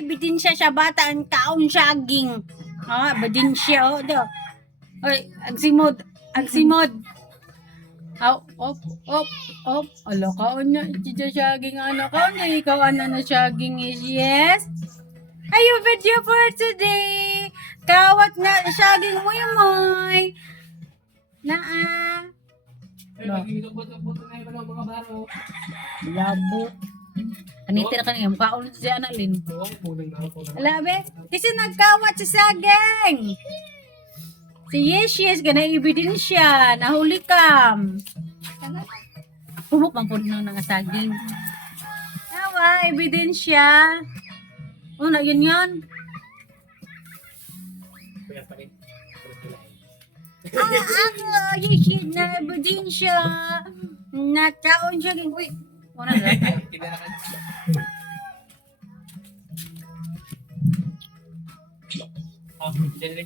ebidensya siya bata ang kaon saging. Ebidensya o do. Oy, agsimod. Op. Ala kaon na iti saging ano kaon na ikaw ano na saging is yes. Ayo video for today. Kawat na saging moy. Naa. Labo. Kaniti na kanina, mukha ulit siya na Lin. Alabe, kasi nagkawat sa saging. Si yes, ganay ebidensya, nahuli kam. Pumuk bang po ng saging. Nawa, ebidensya. Na yun yun. Ako, yes, na ebidensya. Nataon siya. Uy, una na.